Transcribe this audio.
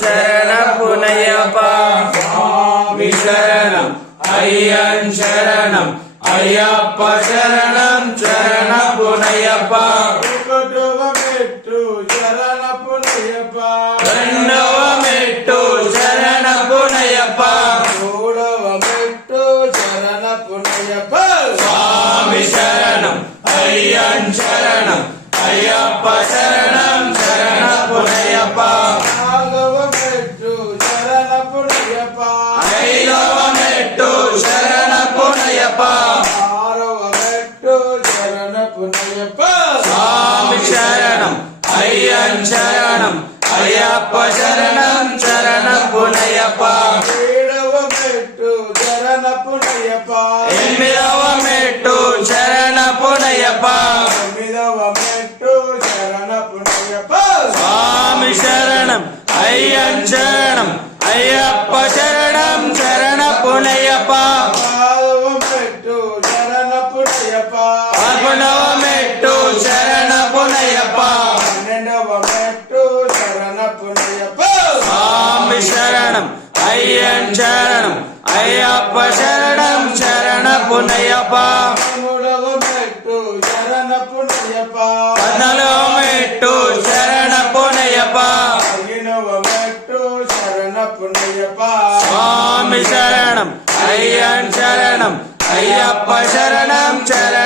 శరణపునయ్యప్ప స్వామి శరణం అయ్యన్ శరణం అయ్యప్ప శరణం శరణపునయ్యప్ప ఒకటవ మెట్టు శరణపునయ్యప్ప రెండవ మెట్టు శరణపునయ్యప్ప మూడవ మెట్టు శరణపునయ్యప్ప స్వామి శరణం అయ్యన్ శరణం అయ్యప్ప శరణం శరణపునయ్యప్ప నాలుగవ మెట్టు శరణపునయ్యప్ప ఐదవ మెట్టు శరణపునయ్యప్ప ఆరవ మెట్టు శరణపునయ్యప్ప స్వామి శరణం అయ్యన్ శరణం అయ్యప్ప శరణం శరణపునయ్యప్ప ఏడవ మెట్టు శరణపునయ్యప్ప ఎనిమిదవ మెట్టు శరణపునయ్యప్ప తొమ్మిదవ మెట్టు శరణపునయ్యప్ప స్వామి శరణం అయ్యన్ శరణం అయ్యప్ప శరణం శరణపునయ్యప్ప పదవ మెట్టు శరణపునయ్యప్ప పదకొండవ మెట్టు శరణపునయ్యప్ప పన్నెండవ మెట్టు శరణపునయ్యప్ప స్వామి శరణం అయ్యన్ శరణం అయ్యప్ప శరణం శరణపునయ్యప్ప మూడవ మెట్టు శరణపునయ్యప్ప పద్నాలుగవ మెట్టు శరణపునయ్యప్ప పదిహేనవ మెట్టు శరణపునయ్యప్ప స్వామి శరణం అయ్యన్ శరణం అయ్యప్ప శరణం శరణ